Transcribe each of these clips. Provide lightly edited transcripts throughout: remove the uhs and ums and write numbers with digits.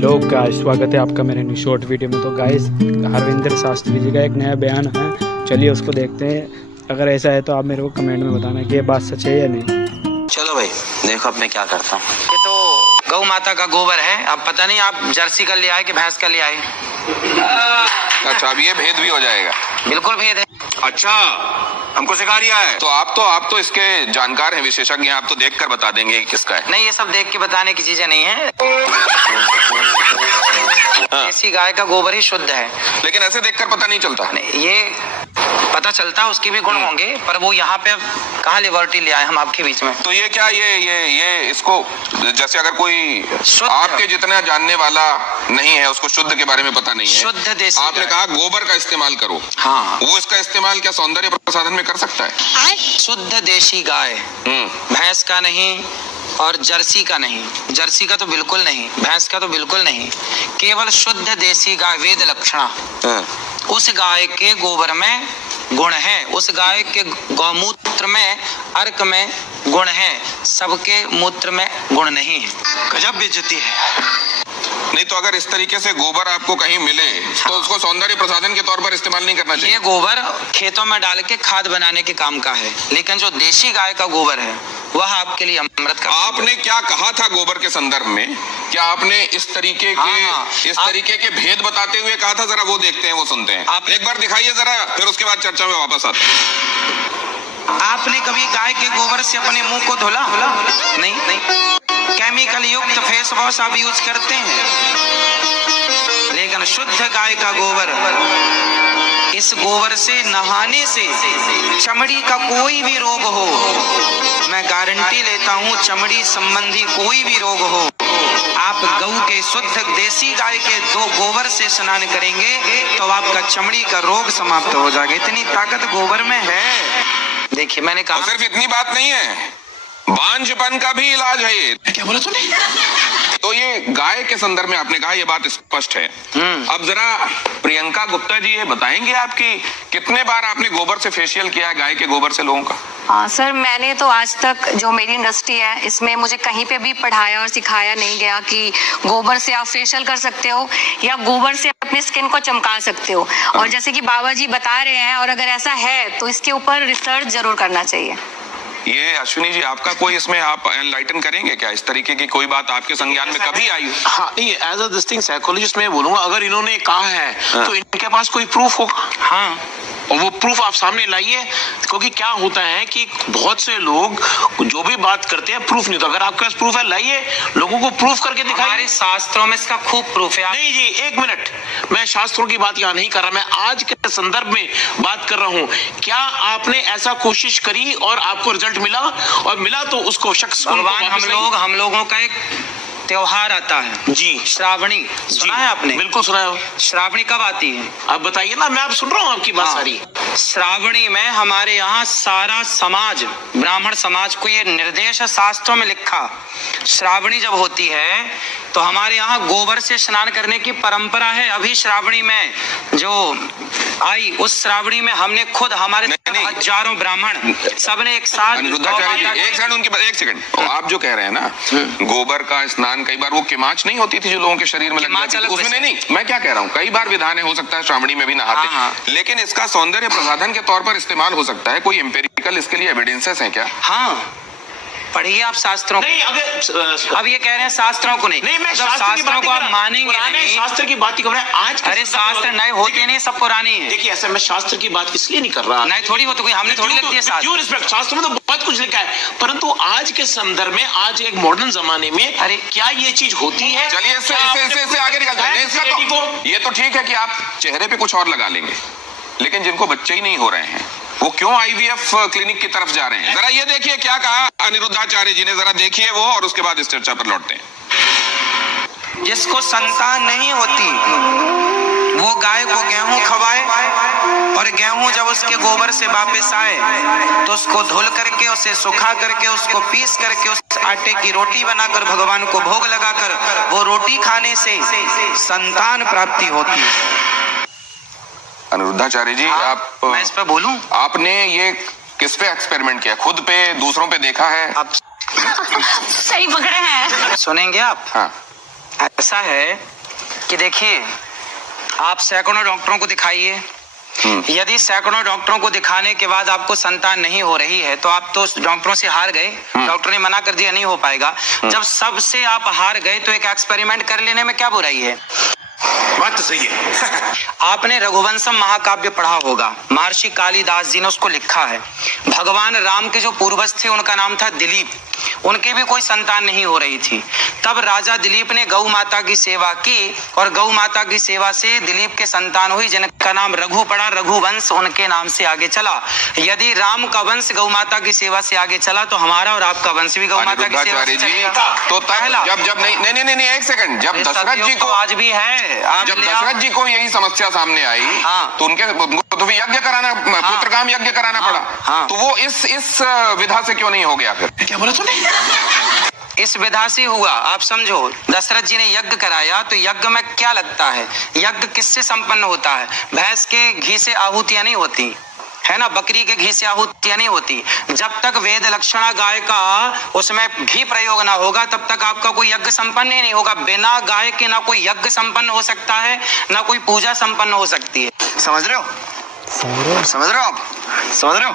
Hello guys, स्वागत है आपका मेरे न्यू शॉर्ट वीडियो में। तो गाइस, हरविंदर शास्त्री जी का एक नया बयान है, चलिए उसको देखते हैं। अगर ऐसा है तो आप मेरे को कमेंट में बताना कि ये बात सच है या नहीं। चलो भाई, देखो अब मैं क्या करता हूँ। ये तो गौ माता का गोबर है। अब पता नहीं आप जर्सी का ले आए कि भैंस का ले आए। अच्छा, अब ये भेद भी हो जाएगा। बिल्कुल भेद है। अच्छा, हमको सिखा रिया है। तो आप तो इसके जानकार हैं, विशेषज्ञ हैं। आप तो देखकर बता देंगे कि किसका है। नहीं, ये सब देख के बताने की चीजें नहीं है। देसी गाय का गोबर ही शुद्ध है। लेकिन ऐसे देखकर पता नहीं चलता। नहीं, ये पता चलता है, उसके भी गुण होंगे, पर वो यहाँ पे कहाँ लिबर्टी ले आए हम आपके बीच में। तो ये क्या, ये इसको, जैसे अगर कोई आपके जितना जानने वाला नहीं है, उसको शुद्ध के बारे में पता नहीं है, शुद्ध देसी आपने कहा गोबर का इस्तेमाल करो। हाँ, वो इसका इस्तेमाल क्या सौंदर्य प्रसाधन में कर सकता है? शुद्ध देसी गाय, भैंस का नहीं और जर्सी का नहीं। जर्सी का तो बिल्कुल नहीं, भैंस का तो बिल्कुल नहीं, केवल शुद्ध देसी गाय, वेद लक्षणा। उस गाय के गोबर में गुण है, उस गाय के गौमूत्र में, अर्क में गुण है, सबके मूत्र में गुण नहीं है। गजब बेइज्जती है। नहीं तो अगर इस तरीके से गोबर आपको कहीं मिले तो उसको सौंदर्य प्रसाधन के तौर पर इस्तेमाल नहीं करना चाहिए। ये गोबर खेतों में डाल के खाद बनाने के काम का है, लेकिन जो देसी गाय का गोबर है वह आपके लिए अमृत का। आपने क्या कहा था गोबर के संदर्भ में? क्या आपने इस तरीके के भेद बताते हुए कहा था? जरा वो देखते हैं, वो सुनते हैं। आप एक बार दिखाइए जरा, फिर उसके बाद चर्चा में वापस आते हैं। आपने कभी गाय के गोबर से अपने मुंह को धोला? नहीं। केमिकल युक्त फेस वॉश आप यूज करते हैं, लेकिन शुद्ध गाय का गोबर, इस गोबर से नहाने से चमड़ी का कोई भी रोग हो, मैं गारंटी लेता हूँ, चमड़ी संबंधी कोई भी रोग हो, आप गऊ के शुद्ध देसी गाय के दो गोबर से स्नान करेंगे तो आपका चमड़ी का रोग समाप्त हो जाएगा। इतनी ताकत गोबर में है। देखिए, मैंने कहा सिर्फ इतनी बात नहीं है, बांझपन का भी इलाज है ये। क्या बोला तूने? तो ये गाय के संदर्भ में आपने कहा, ये बात स्पष्ट है। अब जरा प्रियंका गुप्ता जी ये बताएंगे आपकी कितने बार आपने गोबर से फेशियल किया है, गाय के गोबर से लोगों का? हाँ सर, मैंने तो आज तक, जो मेरी इंडस्ट्री है, इसमें मुझे कहीं पे भी पढ़ाया और सिखाया नहीं गया कि गोबर से आप फेशियल कर सकते हो या गोबर से अपनी स्किन को चमका सकते हो। और जैसे कि बाबा जी बता रहे हैं, और अगर ऐसा है तो इसके ऊपर रिसर्च जरूर करना चाहिए। ये अश्विनी जी, आपका कोई इसमें आप एनलाइटन करेंगे क्या? इस तरीके की कोई बात आपके संज्ञान में कभी आई? हाँ, नहीं, as a this thing psychologist मैं बोलूंगा, अगर इन्होंने कहा है तो इनके पास कोई प्रूफ होगा। हाँ, और वो प्रूफ आप सामने लाइए, क्योंकि क्या होता है कि बहुत से लोग जो भी बात करते हैं प्रूफ नहीं होता। अगर आपके पास प्रूफ है, लाइए, लोगों को प्रूफ करके दिखाइए। हमारे शास्त्रों में इसका खूब प्रूफ है। नहीं जी, एक मिनट, मैं शास्त्रों की बात यहाँ नहीं कर रहा, मैं आज के संदर्भ में बात कर रहा हूँ। क्या आपने ऐसा कोशिश करी और आपको रिजल्ट मिला? और मिला तो उसको शख्स, भगवान, हम लोगों का एक त्योहार आता है जी, श्रावणी, सुना है आपने? बिल्कुल सुना है। श्रावणी कब आती है? आप बताइए ना, मैं आप सुन रहा हूँ आपकी बात सारी। श्रावणी में हमारे यहाँ सारा समाज, ब्राह्मण समाज को ये निर्देश है, शास्त्रों में लिखा, श्रावणी जब होती है तो हमारे यहाँ गोबर से स्नान करने की परंपरा है। अभी श्रावणी में जो आई, उस श्रावणी में हमने खुद, हमारे हजारों ब्राह्मण सबने एक साथ। एक सेकंड, आप जो कह रहे हैं ना, गोबर का स्नान, कई बार वो किमाच नहीं होती थी जो लोगों के शरीर में लग जाती थी, उसमें नहीं, मैं क्या कह रहा हूँ, कई बार विधान है, हो सकता है श्रावणी में भी नहाते, लेकिन इसका सौंदर्य प्रसाधन के तौर पर इस्तेमाल हो सकता है। कोई एम्पेरिकल इसके लिए एविडेंसेस हैं क्या? हाँ, पढ़िए आप शास्त्रों नहीं, अगर अब ये कह रहे हैं शास्त्रों को नहीं, मैं शास्त्रों को आप मानेंगे नहीं। शास्त्र की बात ही कर रहे हैं आज। अरे शास्त्र नए होते नहीं, सब पुरानी है। देखिए, ऐसा मैं शास्त्र की बात इसलिए नहीं कर रहा, नहीं थोड़ी हो तो कोई, हमने थोड़ी लिख दिया शास्त्र। शास्त्र में तो बहुत कुछ लिखा है, परंतु आज के संदर्भ में, आज एक मॉडर्न जमाने में, अरे क्या ये चीज होती है? चलिए इससे आगे निकलते हैं। ये तो ठीक है कि आप चेहरे पे कुछ और लगा लेंगे, लेकिन जिनको बच्चे ही नहीं हो रहे हैं वो क्यों आईवीएफ क्लिनिक की तरफ जा रहे हैं? जरा ये देखिए क्या कहा अनिरुद्धाचार्य जी ने, जरा देखिए वो, और उसके बाद इस चर्चा पर लौटते हैं। जिसको संतान नहीं होती वो गाय को गेहूं खवाए, और गेहूं जब उसके गोबर से वापस आए तो उसको धुल करके, उसे सुखा करके, उसको पीस करके, उस आटे की रोटी बनाकर भगवान को भोग लगाकर, वो रोटी खाने से संतान प्राप्ति होती है। अनिरुद्धाचार्य जी, आप, मैं इस पे बोलूं? आपने ये किस पे एक्सपेरिमेंट किया? खुद पे, दूसरों पे देखा है? आप सही पकड़े हैं। सुनेंगे आप? हाँ। ऐसा है कि देखिए, आप सैकड़ों डॉक्टरों को दिखाइए, यदि सैकड़ों डॉक्टरों को दिखाने के बाद आपको संतान नहीं हो रही है तो आप तो डॉक्टरों से हार गए। डॉक्टर ने मना कर दिया नहीं हो पाएगा। जब सबसे आप हार गए तो एक एक्सपेरिमेंट कर लेने में क्या बुराई है? बात तो सही है। आपने रघुवंशम महाकाव्य पढ़ा होगा, महर्षि कालिदास जी ने उसको लिखा है। भगवान राम के जो पूर्वज थे उनका नाम था दिलीप, उनकी भी कोई संतान नहीं हो रही थी। तब राजा दिलीप ने गौ माता की सेवा की और गौ माता की सेवा से दिलीप के संतान हुई जिनका नाम रघु पड़ा, रघुवंश उनके नाम से आगे चला। यदि राम का वंश गौ माता की सेवा से आगे चला तो हमारा और आपका वंश भी गौ माता की सेवा से चलेगा। तो तब जब नहीं एक सेकंड, जब दशरथ जी को आज भी है, जब दशरथ जी को यही समस्या सामने आई तो उनको तो यज्ञ कराना, पुत्र काम यज्ञ कराना पड़ा। तो वो इस विधा से क्यों नहीं हो गया? फिर क्या बोला तूने? इस विधा से हुआ। आप समझो, दशरथ जी ने यज्ञ कराया तो यज्ञ में क्या लगता है? यज्ञ किससे संपन्न होता है? भैंस के घी से आहुतियां नहीं होती है ना, बकरी के घी से आहुतियां नहीं होती। जब तक वेद लक्षणा गाय का उसमें घी प्रयोग ना होगा तब तक आपका कोई यज्ञ संपन्न ही नहीं होगा। बिना गाय के ना कोई यज्ञ संपन्न हो सकता है, ना कोई पूजा संपन्न हो सकती है। समझ रहे हो? समझ रहे हो आप? समझ रहे हो?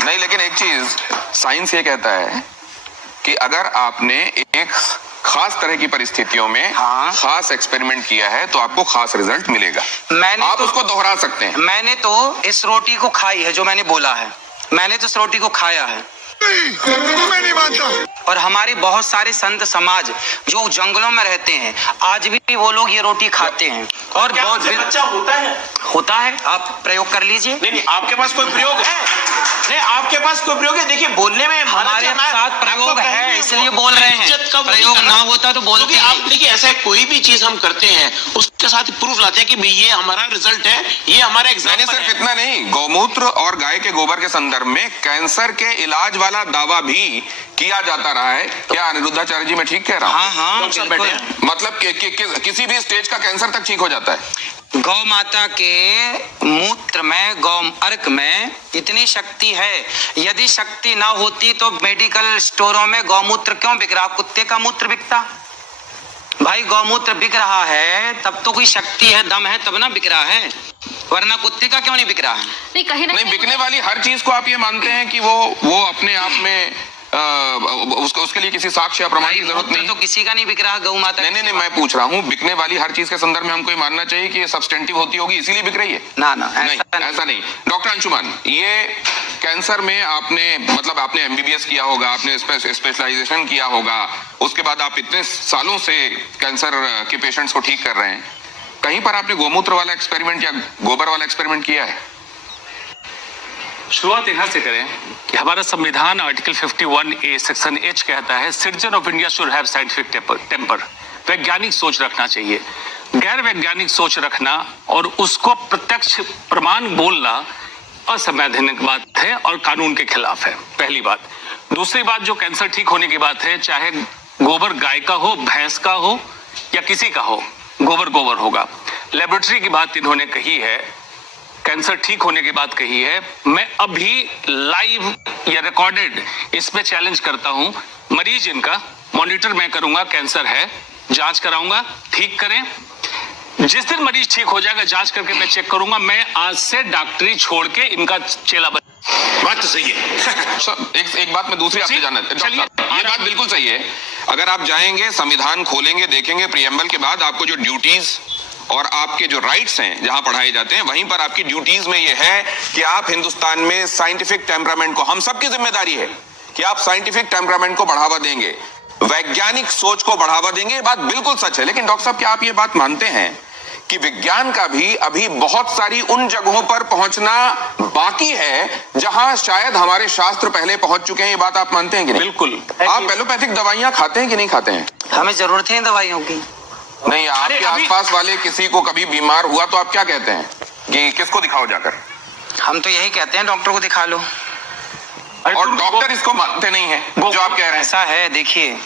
नहीं, लेकिन एक चीज साइंस ये कहता है कि अगर आपने एक खास तरह की परिस्थितियों में खास एक्सपेरिमेंट किया है तो आपको खास रिजल्ट मिलेगा। आप उसको दोहरा सकते हैं। मैंने तो इस रोटी को खाई है, जो मैंने बोला है, मैंने तो इस रोटी को खाया है। मैं नहीं मानता। और हमारे बहुत सारे संत समाज जो जंगलों में रहते हैं आज भी वो लोग ये रोटी खाते हैं। और बहुत बच्चा होता है। आप प्रयोग कर लीजिए। नहीं, आपके पास कोई प्रयोग है? नहीं, आपके पास कोई प्रयोग है? देखिए, बोलने में हमारे साथ प्रयोग है इसलिए बोल रहे हैं। प्रयोग ना होता तो बोलते आप देखिए, ऐसा कोई भी चीज हम करते हैं उसके साथ प्रूफ लाते हैं कि ये हमारा रिजल्ट है, ये हमारा एग्जाम्पल है। सिर्फ इतना नहीं, गौमूत्र और गाय के गोबर के संदर्भ में कैंसर के इलाज वाला दावा भी किया जाता रहा है। क्या अनिरुद्धाचार्य जी मैं ठीक कह रहा हूँ? हाँ, मतलब किसी भी स्टेज का कैंसर तक ठीक हो जाता है। गौ माता के मूत्र में, गौ अर्क में इतनी शक्ति है। यदि शक्ति ना होती तो मेडिकल स्टोरों में गौमूत्र क्यों बिक रहा? कुत्ते का मूत्र बिकता भाई। गौमूत्र बिक रहा है तब तो कोई शक्ति है, दम है, तब ना बिक रहा है, वरना कुत्ते का क्यों नहीं बिक रहा है? नहीं, कहीं नहीं, बिकने वाली हर चीज को आप ये मानते हैं कि वो अपने आप में उसके लिए किसी साक्ष्य या प्रमाण की जरूरत नहीं। तो किसी का नहीं बिक रहा गौ माता। नहीं, मैं पूछ रहा हूँ, बिकने वाली हर चीज के संदर्भ में हमको ये मानना चाहिए कि ये सब्सटेंटिव होती होगी इसीलिए बिक रही है? ना, ऐसा नहीं। डॉक्टर अंशुमान, ये कैंसर में आपने एमबीबीएस किया होगा, आपने स्पेशलाइजेशन किया होगा, उसके बाद आप इतने सालों से कैंसर के पेशेंट्स को ठीक कर रहे हैं, कहीं पर आपने गोमूत्र वाला एक्सपेरिमेंट या गोबर वाला एक्सपेरिमेंट किया है? शुरुआत यहाँ से करें कि हमारा संविधान आर्टिकल 51A सेक्शन H कहता है citizen of India should have scientific temper. वैज्ञानिक सोच रखना चाहिए। गैर वैज्ञानिक सोच रखना और उसको प्रत्यक्ष प्रमाण बोलना असंवैधानिक बात है और कानून के खिलाफ है, पहली बात। दूसरी बात, जो कैंसर ठीक होने की बात है, चाहे गोबर गाय का हो, भैंस का हो या किसी का हो, गोबर होगा। लेबोरेटरी की बात इन्होंने कही है, कैंसर ठीक होने की बात कही है। मैं अभी लाइव या रिकॉर्डेड इसमें चैलेंज करता हूं, मरीज इनका मॉनिटर मैं करूंगा, कैंसर है, जांच कराऊंगा, ठीक करें। जिस दिन मरीज ठीक हो जाएगा जांच करके मैं चेक करूंगा, मैं आज से डॉक्टरी छोड़ के इनका चेला बन। बात तो सही है। सर, एक बात मैं दूसरी आपसे जानना, ये बात बिल्कुल सही है। अगर आप जाएंगे, संविधान खोलेंगे, देखेंगे प्रीएम्बल के बाद आपको जो ड्यूटीज और आपके जो राइट्स हैं जहां पढ़ाए जाते हैं, वहीं पर आपकी ड्यूटीज में यह है कि आप हिंदुस्तान में साइंटिफिक टेम्परामेंट को, हम सबकी जिम्मेदारी है कि आप साइंटिफिक टेम्परामेंट को बढ़ावा देंगे, वैज्ञानिक सोच को बढ़ावा देंगे। ये बात बिल्कुल सच है। लेकिन डॉक्टर साहब, क्या आप ये बात मानते हैं कि विज्ञान का भी अभी बहुत सारी उन जगहों पर पहुंचना बाकी है जहां शायद हमारे शास्त्र पहले पहुंच चुके हैं? ये बात आप मानते हैं कि नहीं? बिल्कुल। आप एलोपैथिक दवाइयां खाते हैं कि नहीं खाते हैं? हमें जरूरत है दवाइयों की। नहीं, आपके आसपास वाले किसी को कभी बीमार हुआ तो आप क्या कहते हैं कि किसको दिखाओ जाकर? हम तो यही कहते हैं, डॉक्टर को दिखा लो। और डॉक्टर इसको मानते नहीं है जो आप कह रहे हैं। ऐसा है, देखिए,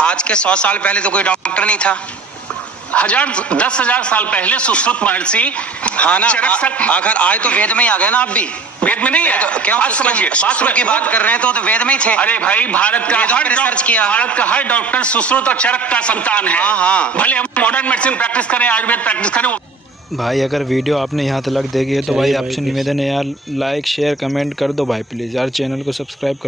आज के 100 साल पहले तो कोई डॉक्टर नहीं था। 10,000 साल पहले सुश्रुत महर्षि, हाँ ना, अगर आए तो वेद में ही आ गए ना। आप भी वेद में नहीं है। क्यों बात समझिए, सुश्रुत की बात कर रहे हैं तो वेद में ही थे। अरे भाई, भारत का हर डॉक्टर सुश्रुत और चरक का संतान है। हाँ। भले हम मॉडर्न मेडिसिन प्रैक्टिस करें, आयुर्वेद प्रैक्टिस करें। भाई अगर वीडियो आपने यहाँ तक देखी है तो भाई आपसे निवेदन है यार, लाइक शेयर कमेंट कर दो भाई प्लीज़ यार, चैनल को सब्सक्राइब कर